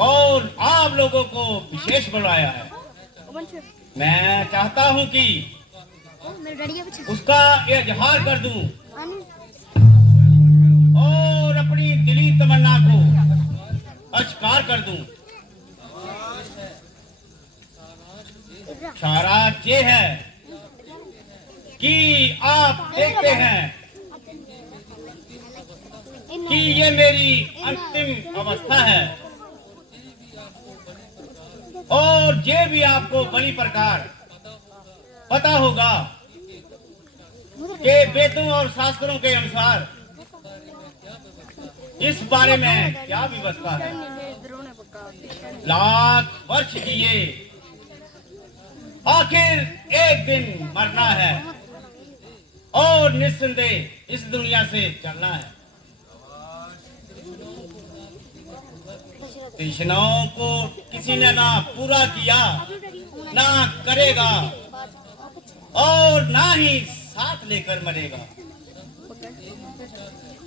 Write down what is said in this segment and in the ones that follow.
और आप लोगों को विशेष बुलाया है। मैं चाहता हूं कि उसका इजहार कर दूं और अपनी दिली तमन्ना को अश्कार कर दूं। सारा ये है कि आप देखते हैं कि ये मेरी अंतिम अवस्था है और ये भी आपको बड़ी प्रकार पता होगा कि वेदों और शास्त्रों के अनुसार इस बारे में क्या व्यवस्था है। लाख वर्ष जिए, आखिर एक दिन मरना है और निस्संदेह इस दुनिया से चलना है। तृष्णाओं को किसी ने ना पूरा किया, ना करेगा और ना ही साथ लेकर मरेगा।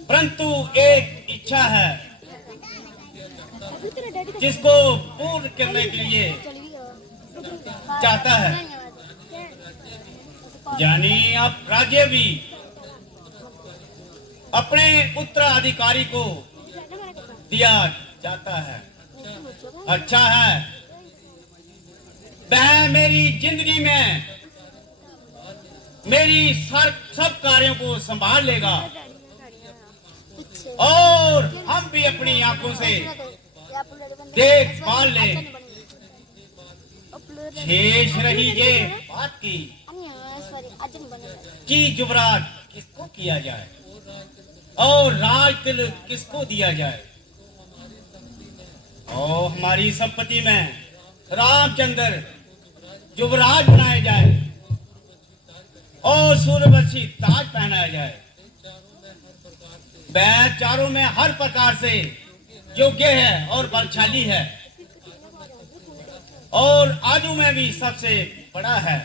परंतु एक इच्छा है जिसको पूर्ण करने के लिए चाहता है, यानी अब राज्य भी अपने उत्तराधिकारी को दिया जाता है। अच्छा है, वह मेरी जिंदगी में मेरी सब कार्यों को संभाल लेगा और हम भी अपनी आंखों से देखभाल लें। शेष रही ये बात की कि युवराज किसको किया जाए और राज तिलक किसको दिया जाए। और हमारी संपत्ति में रामचंद्र युवराज बनाया जाए और सूर्यवंशी ताज पहनाया जाए। वह चारों में हर प्रकार से योग्य है और बलशाली है और आयु में भी सबसे बड़ा है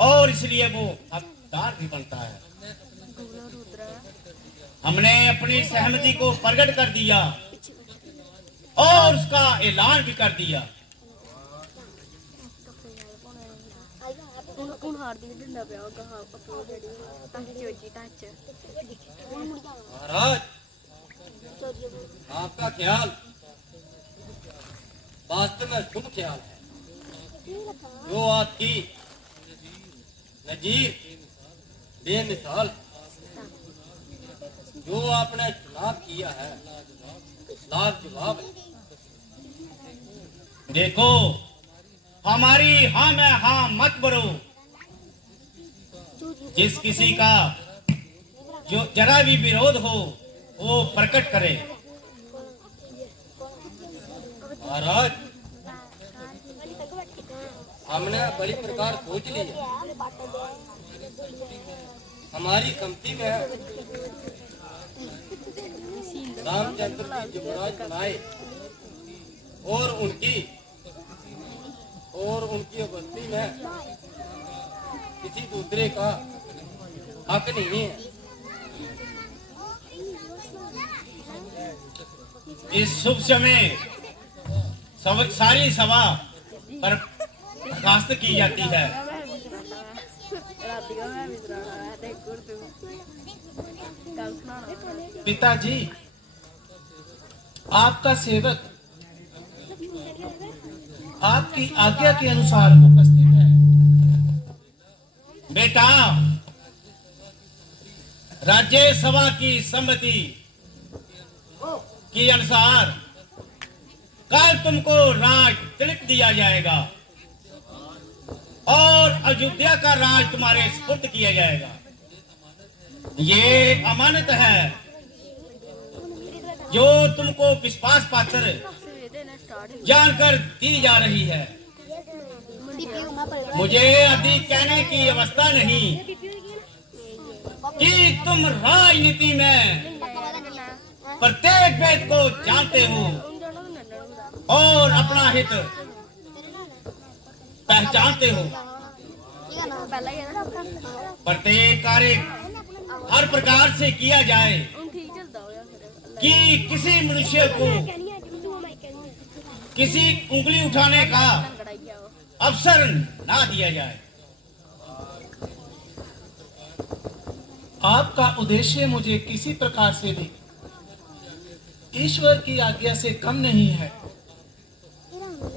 और इसलिए वो हकदार भी बनता है। हमने अपनी सहमति को प्रकट कर दिया और उसका ऐलान भी कर दिया। महाराज, आपका ख्याल वास्तव में शुभ ख्याल है। जो आपकी नजीर बेमिसाल है, जो आपने चुनाव किया है लाजवाब है। देखो, हमारी हाँ में हाँ मत बरो। जिस किसी का जो जरा भी विरोध हो वो प्रकट करे। महाराज, हमने बड़ी प्रकार सोच ली है। हमारी सम्मति में रामचंद्र जी युवराज बनाए और उनकी बस्ती में किसी दूसरे का हक नहीं है। इस शुभ समय सारी सभा पर प्रकाशित की जाती है। पिताजी, आपका सेवक आपकी आज्ञा के अनुसार उपस्थित है। बेटा, राज्य सभा की सम्मति के अनुसार कल तुमको राज तिलक दिया जाएगा और अयोध्या का राज तुम्हारे सुपुर्द किया जाएगा। ये अमानत है जो तुमको विश्वास पात्र जानकर दी जा रही है। मुझे अधिक कहने की अवस्था नहीं कि तुम राजनीति में प्रत्येक भेद को जानते हो और अपना हित पहचानते हो। प्रत्येक कार्य हर प्रकार से किया जाए कि किसी मनुष्य को किसी उंगली उठाने का अवसर ना दिया जाए। आपका उद्देश्य मुझे किसी प्रकार से भी ईश्वर की आज्ञा से कम नहीं है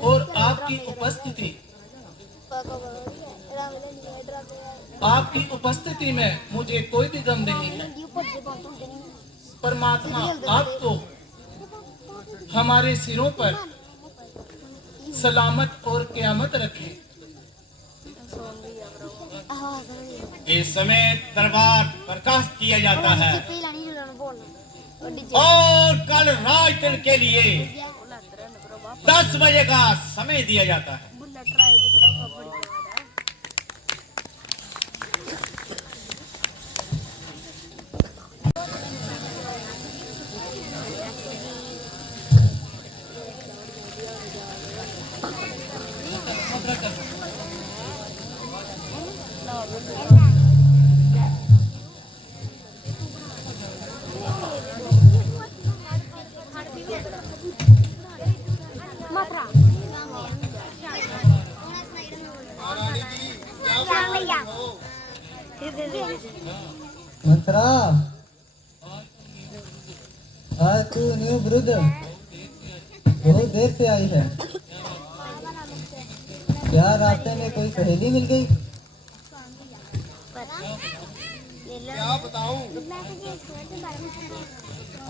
और आपकी उपस्थिति में मुझे कोई भी गम नहीं है। परमात्मा आपको हमारे सिरों पर सलामत और क़यामत रखे। इस समय दरबार प्रकाश किया जाता है और कल रात दिन के लिए 10 बजे का समय दिया जाता है। मंत्रा, आज तू न्यू वृद्ध बहुत देर से आई है। क्या रास्ते में कोई सहेली मिल गई? क्या बताऊं?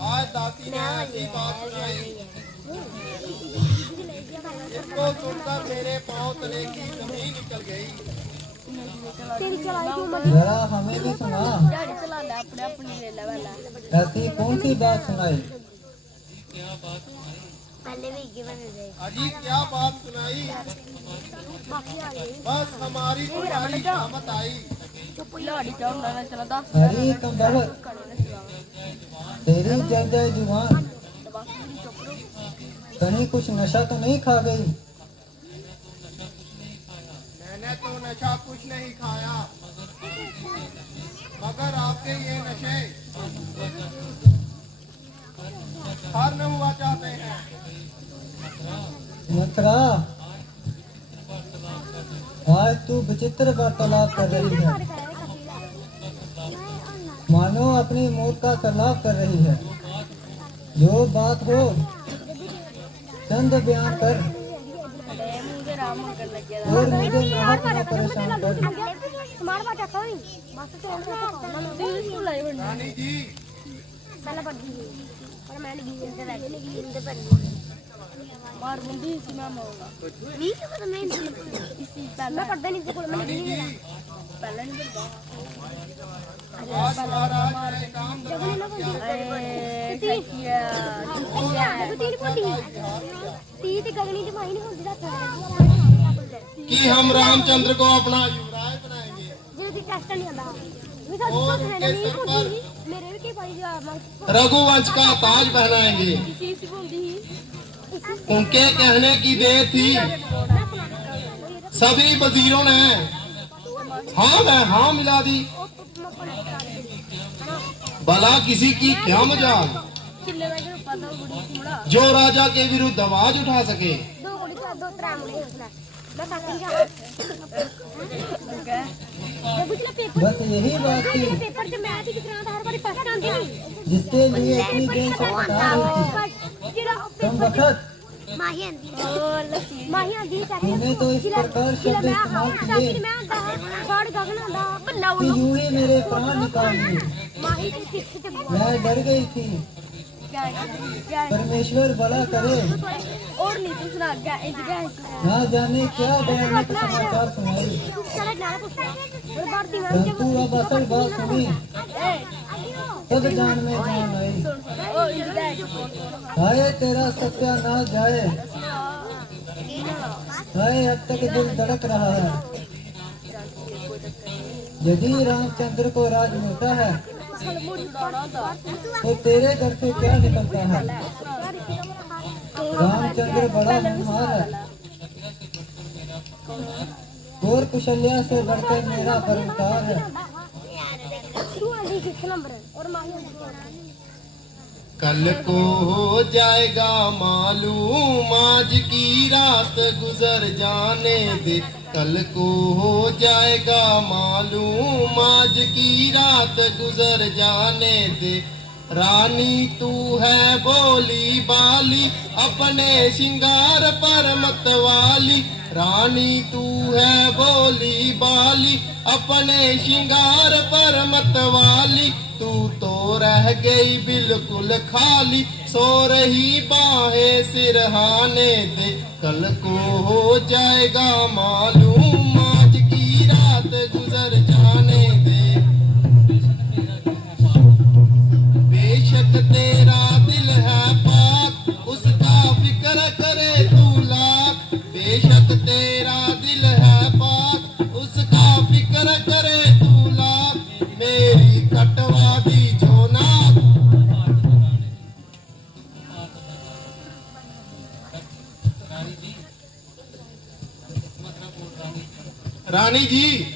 आज दासी ने ऐसी बात सुनाई, इसको सुनकर मेरे पांव तले की जमीन निकल गई। जरा हमें भी सुना। ऐसी कौन सी बात सुनाई? अजी क्या बात सुनाई? बस हमारी तुम्हारी शामत आई। अरे कमबख्त, तेरी जल जाए जुबान, कहीं कुछ नशा तो नहीं खा गई? मैंने तो नशा कुछ नहीं खाया, मगर आपके ये नशे हर न हुआ चाहते हैं। मंत्रा, आज तू विचित्र वार्तालाप कर रही है, मानो अपनी मौत का सलाह कर रही है। जो बात हो चंद बयान कर और मुझे नाहक न परेशान कर। रानी जी, रानी जी, आज महाराज ने काम कि हम रामचंद्र को अपना युवराज बनाएंगे और उनके सर पर रघुवंश का ताज पहनाएंगे। उनके कहने की देर थी, सभी वजीरों ने हाँ में हाँ मिला दी। भला किसी की क्या मजाल जो राजा के विरुद्ध आवाज उठा सके। बस यही बात थी जिसके लिए इतनी देर से बता रही थी। कमबख्त, तूने तो इस प्रकार शब्द इस्तेमाल किए कि यूं ही मेरे प्राण निकाल लिए। मैं डर गई थी। परमेश्वर भला करे, और नहीं तो सुना ना जाने क्या भयानक समाचार सुनाई। परंतु अब असल बात सुनी, तब जान में जान आई। हाय तेरा सत्यानाश जाए। हाय अब तक दिल धड़क रहा है। यदि रामचंद्र को राज मिलता है तो तेरे घर से क्या निकलता है? रामचंद्र बड़ा होनहार है और कुशल्या से बढ़कर मेरा परोपकार है। कल को हो जाएगा मालूम, आज की रात गुजर जाने दे। कल को हो जाएगा मालूम, आज की रात गुजर जाने दे। रानी तू है बोली बाली, अपने श्रृंगार पर मत वाली। रानी तू है बोली बाली, अपने श्रृंगार पर मत वाली। तू तो रह गई बिल्कुल खाली, सो रही बाहें सिरहाने दे। कल को हो जाएगा मालूम, आज की रात गुजर जाने दे। बेशक तेरा दिल है पाक, उसका फिक्र करे तू लाख। बेशक तेरा दिल है पाक, उसका फिक्र करे तू लाख। मेरी कटवा दी झोना। रानी जी,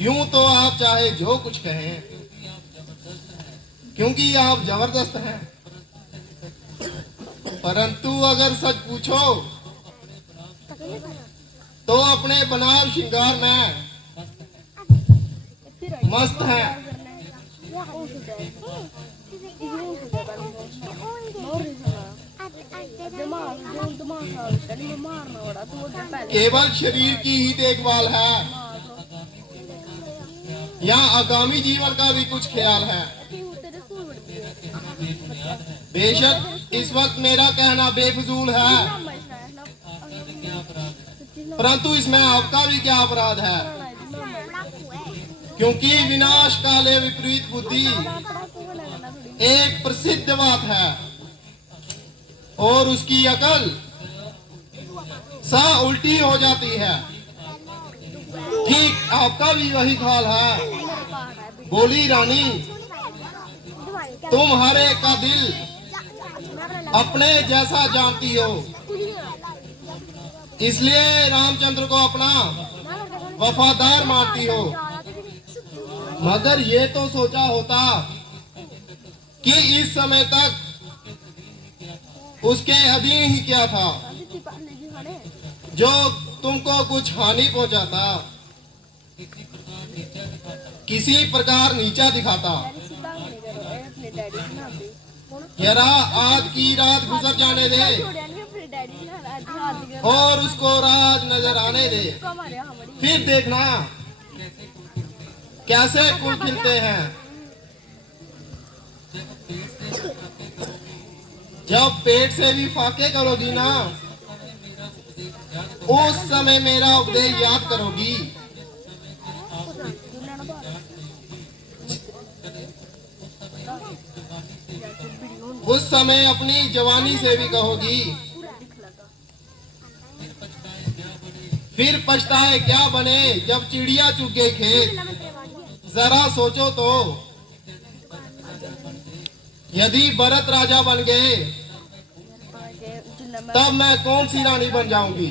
यूं तो आप चाहे जो कुछ कहें, क्योंकि आप जबरदस्त हैं। परंतु अगर सच पूछो तो अपने बनाव श्रृंगार में मस्त हैं। केवल शरीर की ही देखभाल है या आगामी जीवन का भी कुछ ख्याल है? बेशक इस वक्त मेरा कहना बेफजूल है, परंतु इसमें आपका भी क्या अपराध है? क्योंकि विनाश काले विपरीत बुद्धि एक प्रसिद्ध बात है और उसकी अकल सा उल्टी हो जाती है। ठीक आपका भी वही हाल है। बोली रानी, तुम हर एक का दिल अपने जैसा जानती हो, इसलिए रामचंद्र को अपना वफादार मानती हो। मगर ये तो सोचा होता कि इस समय तक उसके अधीन ही क्या था जो तुमको कुछ हानि पहुंचाता, किसी प्रकार नीचा दिखाता। जरा आज की रात गुजर जाने दे और उसको राज नजर आने दे, फिर देखना कैसे फूल खिलते हैं। जब पेट से भी फाके करोगी ना, उस समय मेरा उपदेश याद करोगी। उस समय अपनी जवानी से भी कहोगी, फिर पछताए क्या बने जब चिड़िया चुग गई खेत। जरा सोचो तो, यदि भरत राजा बन गए तब मैं कौन सी रानी बन जाऊंगी?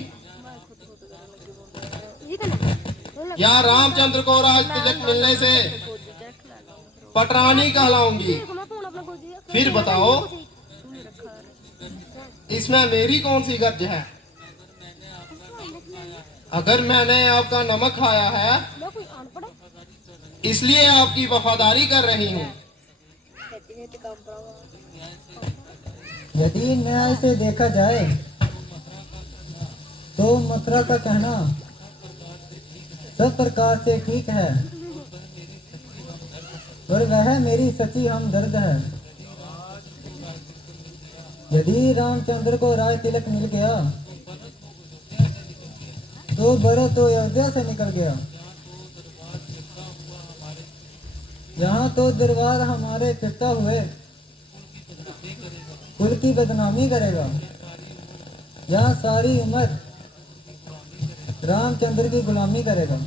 या रामचंद्र को राज तिलक मिलने से पटरानी कहलाऊंगी? फिर बताओ, इसमें मेरी कौन सी गर्ज है? अगर मैंने आपका नमक खाया है इसलिए आपकी वफादारी कर रही हूँ। यदि न्याय से देखा जाए तो मथुरा का कहना सब प्रकार से ठीक है, और वह मेरी सच्ची हमदर्द है। यदि रामचंद्र को राज तिलक मिल गया तो भरत तो अयोध्या से निकल गया। यहाँ तो दरबार हमारे फिरता हुए कुल की बदनामी करेगा। यहाँ सारी उम्र रामचंद्र की गुलामी करेगा।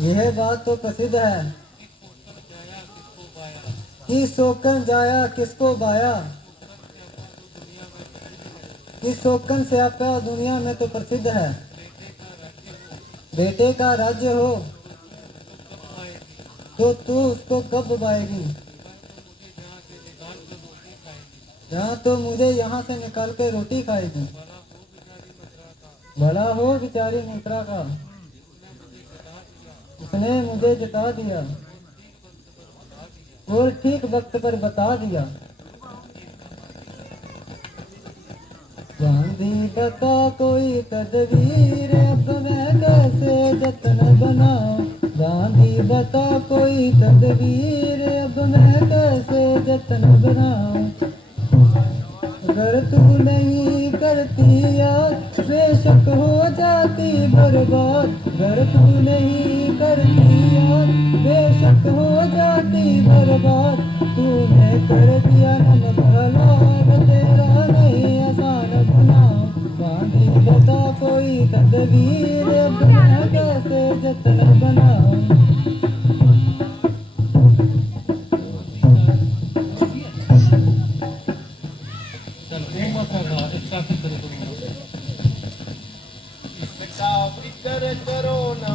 यह बात तो प्रसिद्ध है कि शोकन जाया किसको बाया, इस शोकन से आपका दुनिया में तो प्रसिद्ध है। बेटे का राज्य हो तो तू उसको कब बाएगी? या तो मुझे यहाँ से निकाल के रोटी खाएगी। भला हो बेचारी मित्रा का, उसने मुझे जता दिया और ठीक वक्त पर बता दिया। गांधी बता कोई तदवीर, अब मैं कैसे जतन बनाऊं। गांधी बता कोई तदवीर, अब मैं कैसे जतन बनाऊं। अगर तू नहीं करती यार बेशक हो जाती बर्बाद। अगर तू नहीं करती यार बेशक हो जाती बर्बाद। तूने कर दिया मन भला, तेरा नहीं आसान बना। गांधी बता कोई तदवीर, अब मैं कैसे जतन बनाऊं। इसका फिक्र करो ना,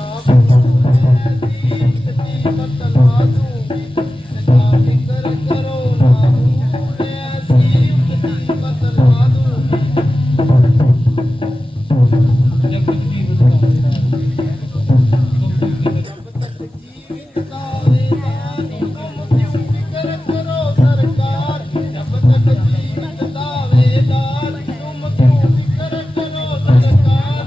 ऐसी युक्ति बतला दूंगी। इसका फिक्र करो ना, ऐसी युक्ति बतला दूंगी। जब तक जीवित दावेदार, तुम क्यों फिक्र करो सरकार। जब तक जीवित दावेदार, तुम क्यों फिक्र करो सरकार।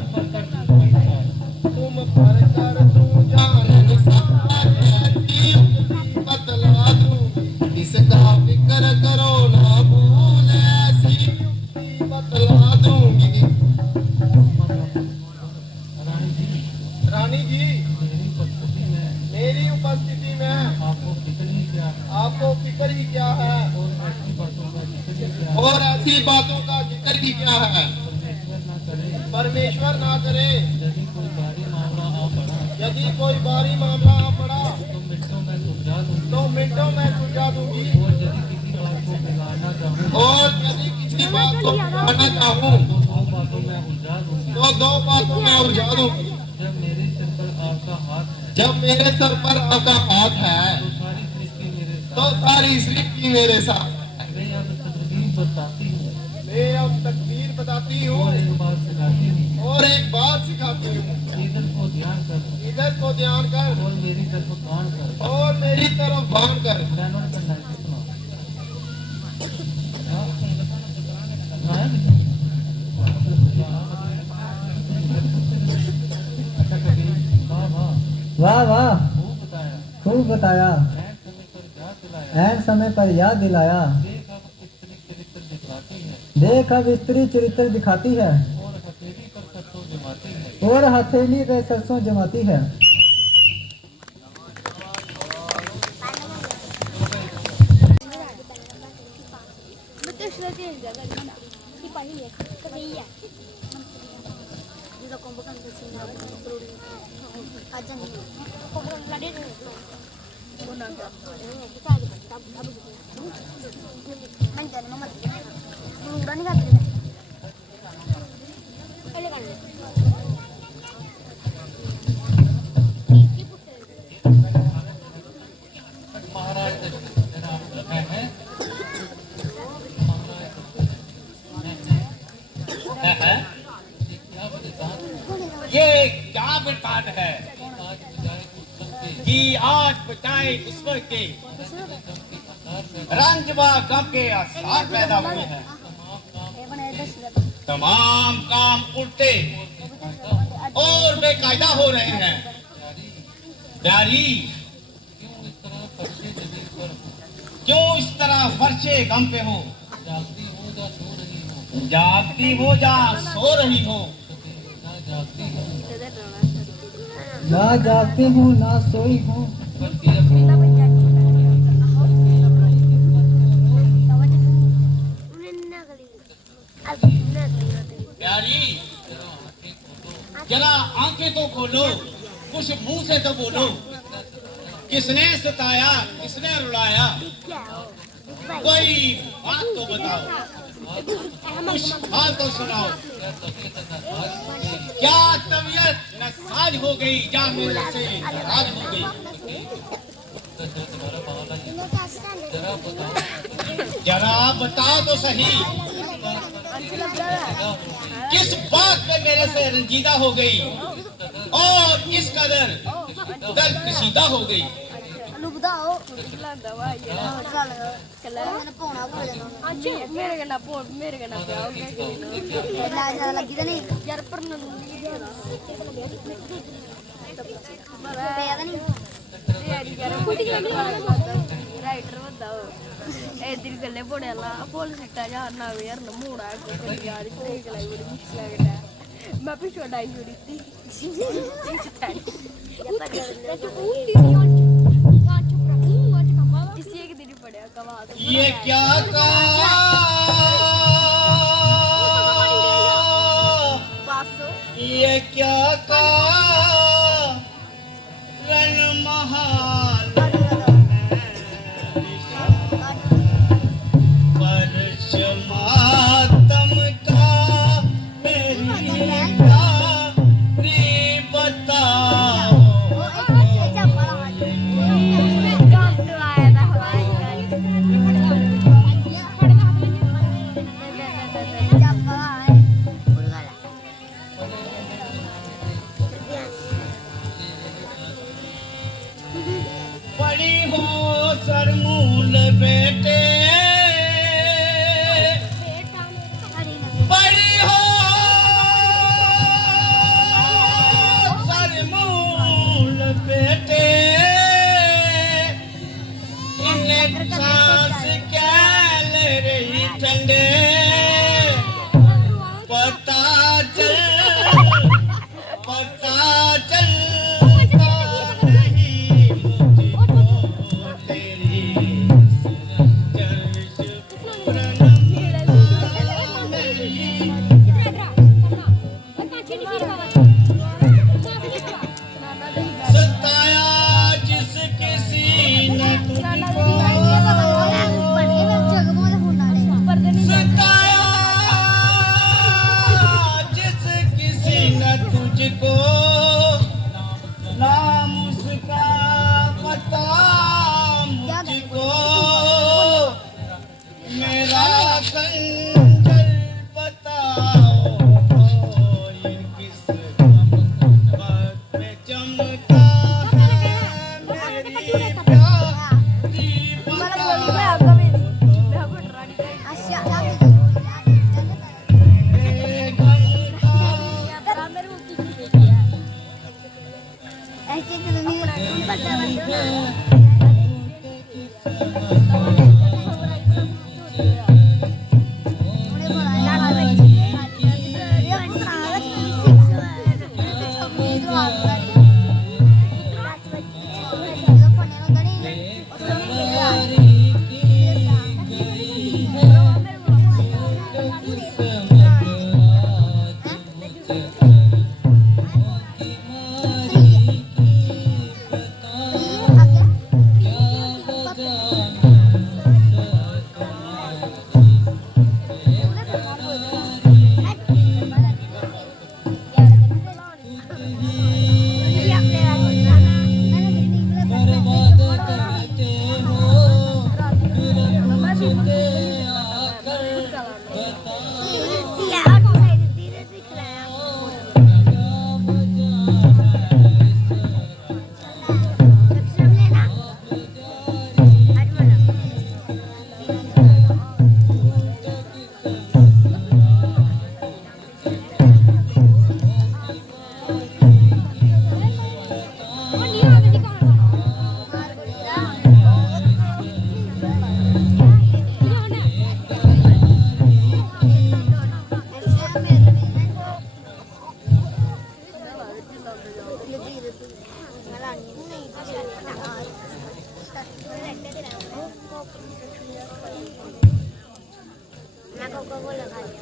तुम पर कर दूं जान निसार, ऐसी युक्ति बतला दूंगी। इसका फिक्र करो ना भूल, ऐसी युक्ति बतला दूंगी। रानी जी, मेरी उपस्थिति में आपको फिक्र ही क्या है, और ऐसी बातों का जिक्र ही क्या है। परमेश्वर ना करे, यदि कोई भारी मामला आ पड़ा तो मिनटों में सुलझा दूंगी। और यदि किसी बात को बिगाड़ना चाहूँ तो 2 बातों में उलझा दूंगी। जब मेरे सर पर आपका हाथ है तो सारी सृष्टि मेरे साथ है। मैं अब तकदीर बताती हूँ और एक बात सिखाती हूँ। इधर को ध्यान कर और मेरी तरफ बांध कर। वाह वाह, खूब बताया, ऐन समय पर याद दिलाया। देख अब स्त्री चरित्र दिखाती है और हथेली पे सरसों जमाती है। ये क्या बरसात है कि आज बचाए ईश्वर के रंजवा गम के आसार पैदा हुए हैं। तमाम काम उल्टे और बेकायदा हो रहे हैं। प्यारी, क्यों इस तरह फर्शे गम पे हो? जागती हो या सो रही हो? ना जागती हूँ ना सोई हूँ, प्यारी जरा आंखें तो खोलो, कुछ मुंह से तो बोलो। किसने सताया, किसने रुलाया? कोई बात तो बताओ, कुछ हाल तो सुनाओ। क्या तबीयत नासाज हो गई या मेरे से नाराज हो गई? जरा बताओ तो सही, किस बात पे मेरे से रंजीदा हो गई और किस कदर दर्द कशीदा हो गई? राइटर बंदा इधर गल्ले पड़े ला फुल सिट्टा यार ना यार न मोड़ा को यार ब्रेक लाई बड़ी मिक्स लगता मैं भी छोड़ा ही छोड़ी थी इसी एक दिन पड़े कवा ये क्या कहा ये क्या कहा रण महाल वर्ष मातम का मेरी बताओ पड़ी हो सरमूल बेटे पड़ी हो सरमूल बेटे इन्हें सांस क्या ले रही ठंडे पता चल तुझको नाम उसका पता मुझको मेरा खंजर बताओ ये किस बात पे चमका है मेरी प्यारी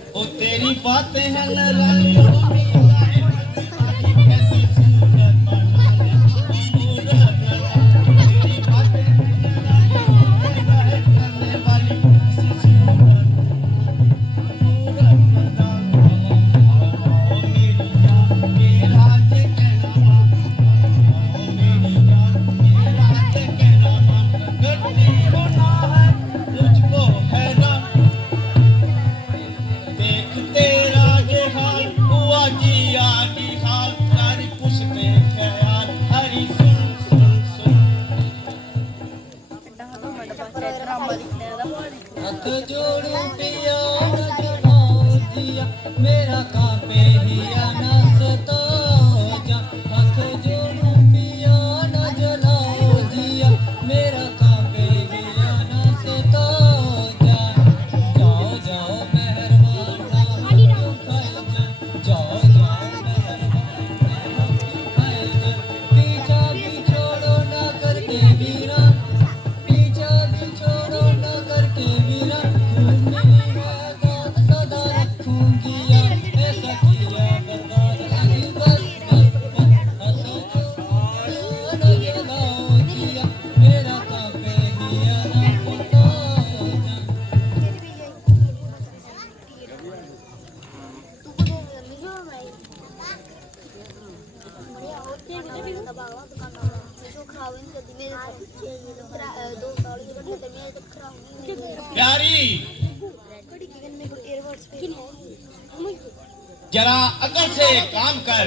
ओ तेरी बातें हैं न रानी जोड़ूं पिया न जलाओ जिया मेरा कांपे हिया न सतो जा हाथ जोड़ूं पिया न जलाओ जिया मेरा कांपे हिया न सतो जा जाओ जाओ मेहरबान ना दुखाई जा जाओ जाओ मेहरबान ना दुखाई जा पीछा भी छोड़ो ना करके वीरा पीछा भी छोड़ो ना करके वीरा मेरी बात सदा रखूंगी यार ऐसा किया बर्बाद नहीं बस हंसो न जलाओ जिया मेरा कांपे हिया न सतो जा प्यारी जरा अकल से काम कर।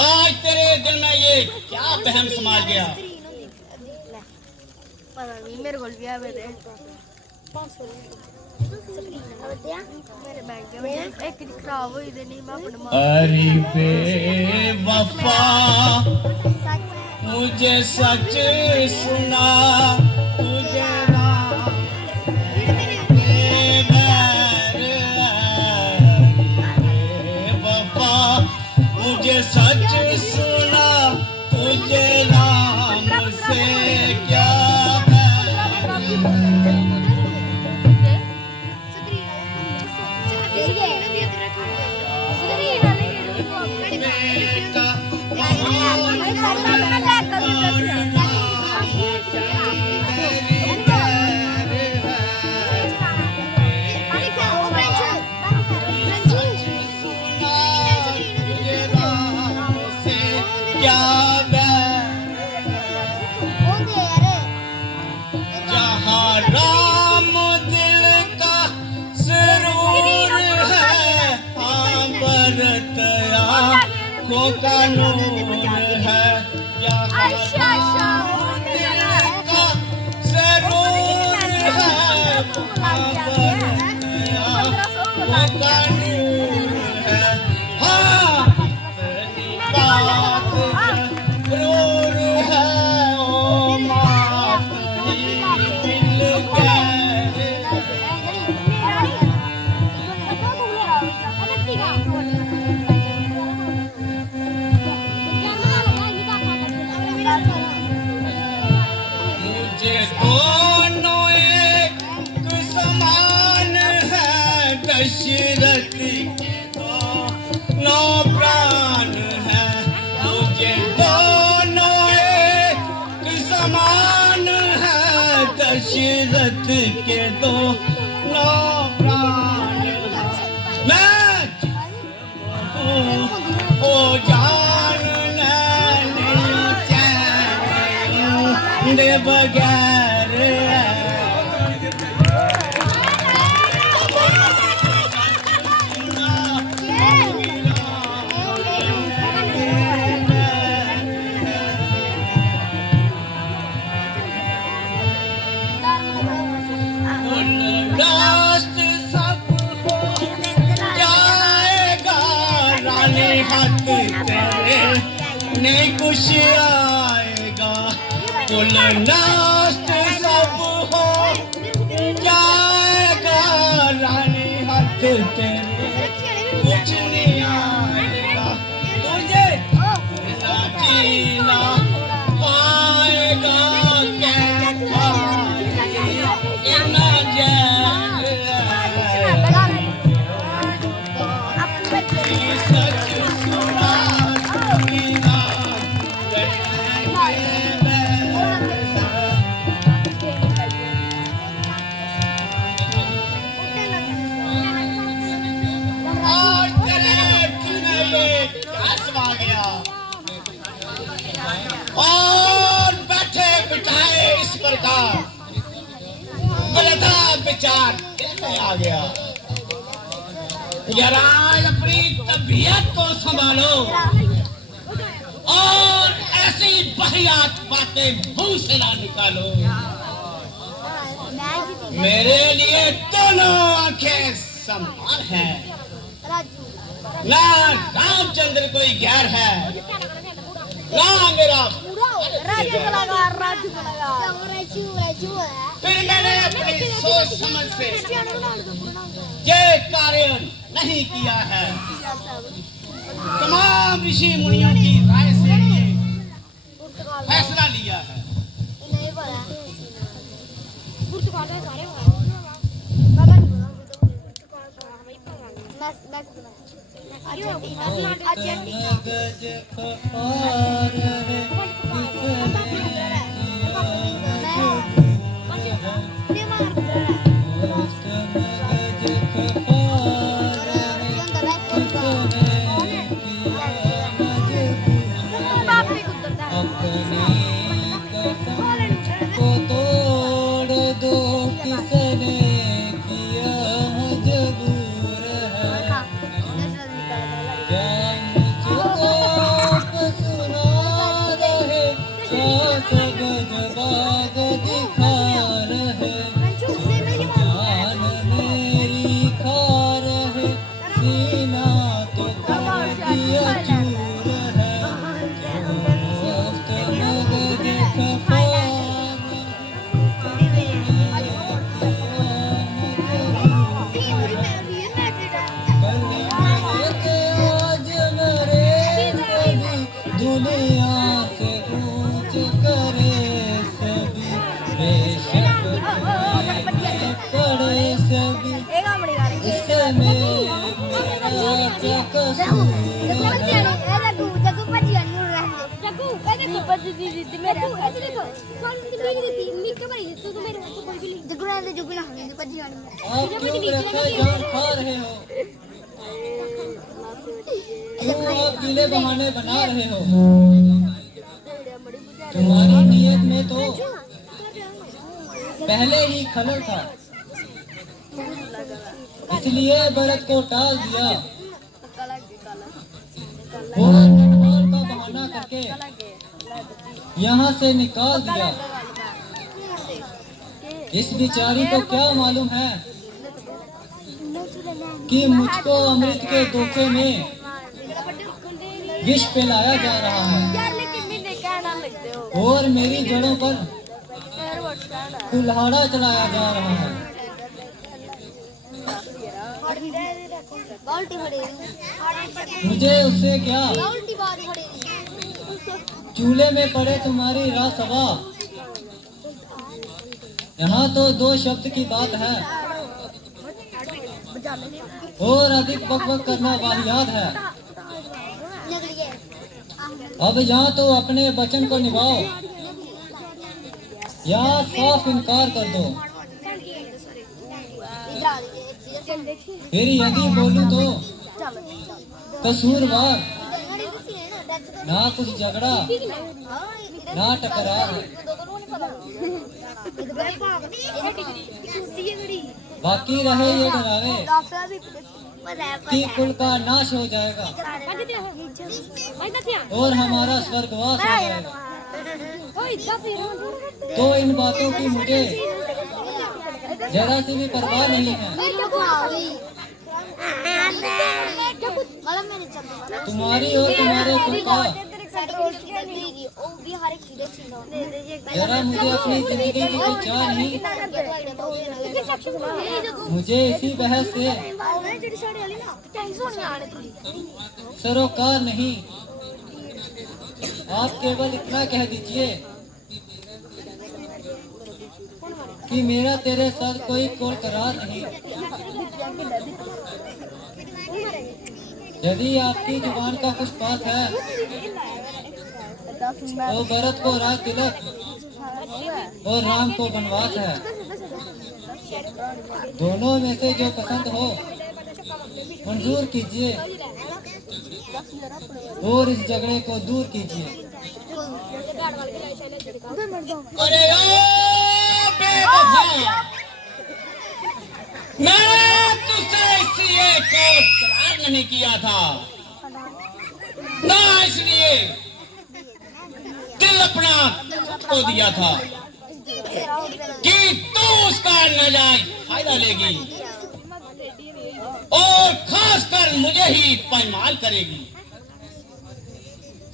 आज तेरे दिल में ये क्या बहम समा गया? पता नहीं मेरे को भी आ मेरे बैंक में एक दिन खराब हुई थी नहीं मैं अपने अरे बेवफा मुझे सच सुना तुझे ना बेवफा मुझे सच सुना तुझे नाम से क्या कानून है यहाँ का जरूर है कानून है हाँ बात जरूर है ओ माफ दिल दोनों एक समान है दशरथ के नौ प्राण है मुझे दोनों एक समान है दशरथ के दो नौ प्राण मैं ओ जान नहीं चैन दे बगैर नहीं कुछ आएगा कुल नाश्त सब हो जाएगा रानी हाथ तेरे कुछ नहीं आएगा तुझे जीना पाएगा क्या इतना सच सुना और बैठे बिठाए इस प्रकार गलता विचार कैसे आ गया जरा अपनी तबीयत को संभालो और ऐसी बहियात बातें मुंह से ना निकालो मेरे लिए दोनों आंखें समान हैं। ना रामचंद्र कोई गैर है, ना मेरा। फिर मैंने अपनी सोच समझ से ये कार्य नहीं किया है। तमाम ऋषि मुनियों की राय से ये फैसला लिया है। गज खपार रे को तोड़ दो किसने किया मजबूर है। क्या मुझको सुना रहे, क्या गज बाग दिखा रहे, जान मेरी खा रहे, सीना तो कर दिया चूर है। मगज खपार आज मरे सभी, दुनिया से ऊंच करे सभी, बेशक पड़े सभी, इसमें मेरा क्या कसूर है। आप क्यों रखा जान खा रहे हो? क्यों आप गीले बहाने बना रहे हो? तुम्हारी नीयत में तो पहले ही खलल था, इसलिए भरत को टाल दिया और तलवार का बहाना करके यहाँ से निकाल दिया। इस बेचारी को क्या मालूम है कि मुझको अमृत के धोखे में विष पिलाया जा रहा है और मेरी जड़ों पर कुल्हाड़ा चलाया जा रहा है। मुझे उससे क्या, चूल्हे में पड़े तुम्हारी रासवा। यहाँ तो दो शब्द की बात है और अधिक बकबक करना वाहियात है। अब यहाँ तो अपने वचन को निभाओ या साफ इनकार कर दो। फिर यदि बोलूं तो कसूरवार ना कुछ झगड़ा ना टकरार, बाकी रहे ये डरावे कि कुल का नाश हो जाएगा और हमारा स्वर्गवास हो जाएगा। तो इन बातों की मुझे जरा सी भी परवाह नहीं है। तुम्हारी और तुम्हारे कुल का जरा मुझे अपनी जिंदगी की कोई चाह नहीं। मुझे इसी बहस से सरोकार नहीं। आप केवल इतना कह दीजिए कि मेरा तेरे साथ कोई कोई करार नहीं। यदि आपकी जुबान का कुछ पास है तो भरत को राज तिलक और राम को वनवास है। दोनों में से जो पसंद हो मंजूर कीजिए और इस झगड़े को दूर कीजिए। अरे ओ बेवफा, मैंने तुझसे इसलिए कोई करार नहीं किया था, ना इसलिए दिल अपना खो दिया था कि तू उसका नाजायज फायदा लेगी और खासकर मुझे ही पायमाल करेगी।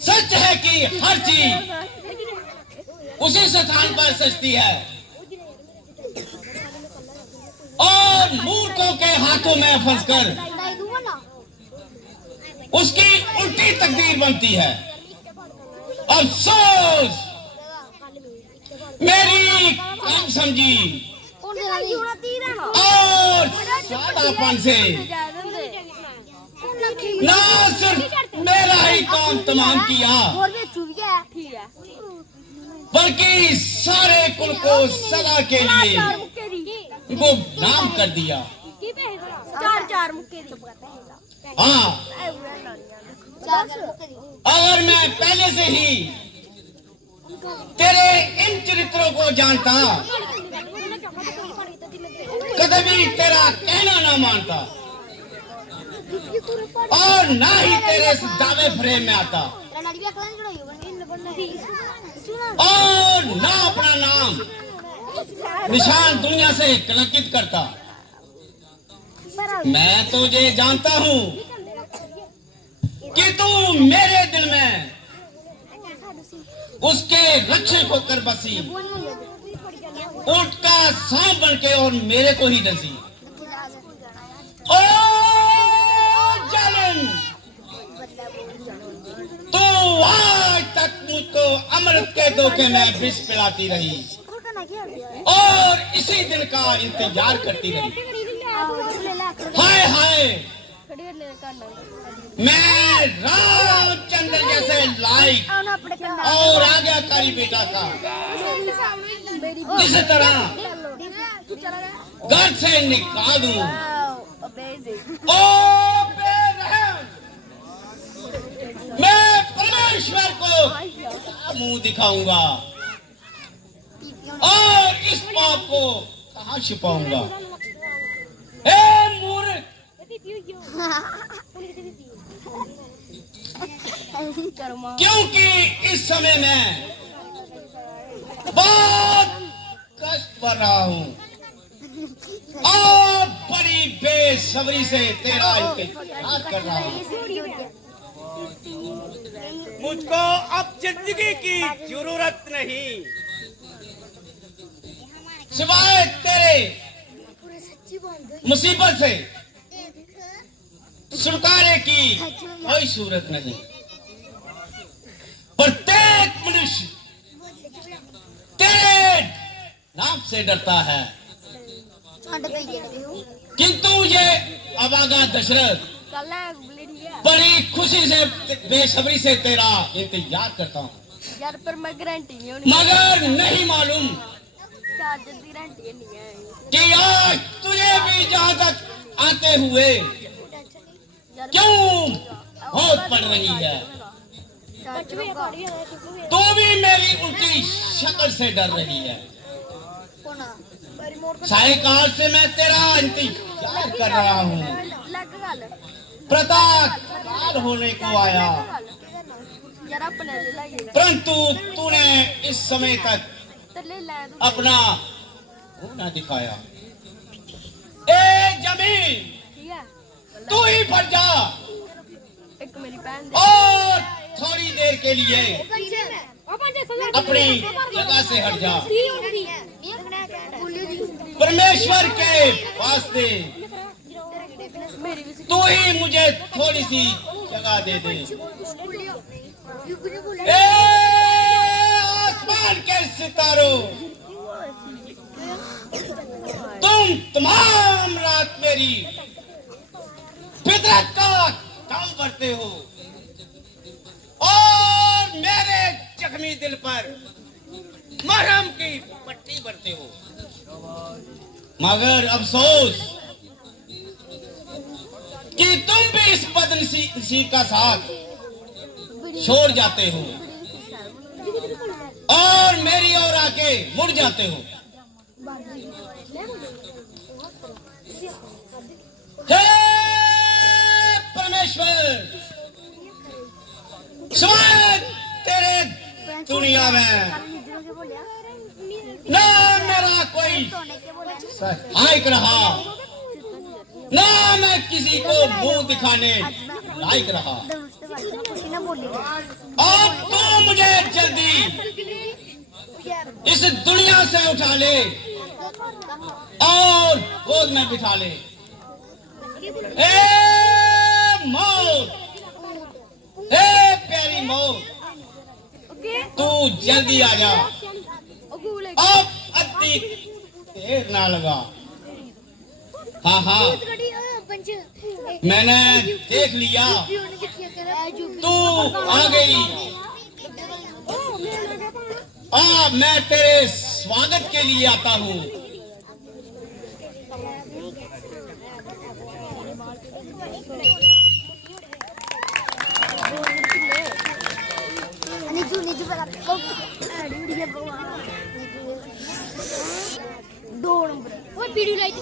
सच है कि हर चीज उसी स्थान पर सजती है और मूर्खों के हाथों में फंसकर उसकी उल्टी तकदीर बनती है। अफसोस मेरी कम समझी और सादापन से ना सिर्फ मेरा ही काम तमाम किया बल्कि सारे कुल को सदा के लिए उनको नाम कर दिया। हाँ, अगर मैं पहले से ही तेरे इन चरित्रों को जानता कभी तेरा कहना ना मानता और ना ही तेरे इस दावे फ्रेम में आता और ना अपना नाम निशान दुनिया से कलंकित करता। मैं तुझे जानता हूँ कि तू मेरे दिल में उसके रक्षक होकर बसी, ऊंट का सांप बन के और मेरे को ही डसी। ओ जालिम, तू आज तक मुझको अमृत के धोखे में विष पिलाती रही और इसी दिन का इंतजार करती रही। हाय हाय, मैं रामचंद्र जैसे लायक और आज्ञाकारी बेटा था, इस तरह घर से निकाल दूं। ओ बेरहम, मैं परमेश्वर को मुंह दिखाऊंगा और इस पाप को कहां छिपाऊंगा। ए मूर्ख, क्योंकि इस समय मैं बहुत कष्ट कर रहा हूँ और बड़ी बेसब्री से तेरा इंतजार कर रहा हूँ। मुझको अब जिंदगी की जरूरत नहीं, सिवाय तेरे मुसीबत से छुटकारे की कोई सूरत नहीं। प्रत्येक मनुष्य तेरे नाम से डरता है, किंतु ये अभागा दशरथ बड़ी खुशी से बेसब्री से तेरा इंतजार करता हूँ। यार पर मैं गारंटी नहीं होनी, मगर नहीं मालूम चार्जर की गारंटी नहीं है कि आज तुझे भी जहाँ तक आते हुए क्यों बहुत पड़ रही है। तू भी मेरी उल्टी शक्ल से डर रही है। सायकाल से मैं तेरा इंतजार कर रहा हूँ। प्रताप काल होने को आया, परंतु तूने इस समय तक अपना मुंह न दिखाया। ए जमीन, तू ही फट जा और थोड़ी देर के लिए अपनी जगह से हट जा। परमेश्वर के वास्ते तू ही मुझे थोड़ी सी जगह दे दे। ए आसमान के सितारों, तुम तमाम रात मेरी फितरत का काम करते हो और मेरे जख्मी दिल पर मरहम की पट्टी भरते हो। मगर अफसोस कि तुम भी इस बदनसीब का साथ छोड़ जाते हो और मेरी ओर आके मुड़ जाते हो। हे परमेश्वर, शायद तेरे दुनिया में ना मेरा कोई कोई लायक रहा, ना मैं किसी को मुंह दिखाने लायक रहा। अब तू मुझे जल्दी इस दुनिया से उठा ले और गोद में बिठा ले। ए मौत, ए प्यारी मौत, तू जल्दी आ जा, अब अति देर ना लगा। हाँ हाँ, मैंने देख लिया, तू आ गई। अब मैं तेरे स्वागत के लिए आता हूँ। दो नंबर पीढ़ी लाई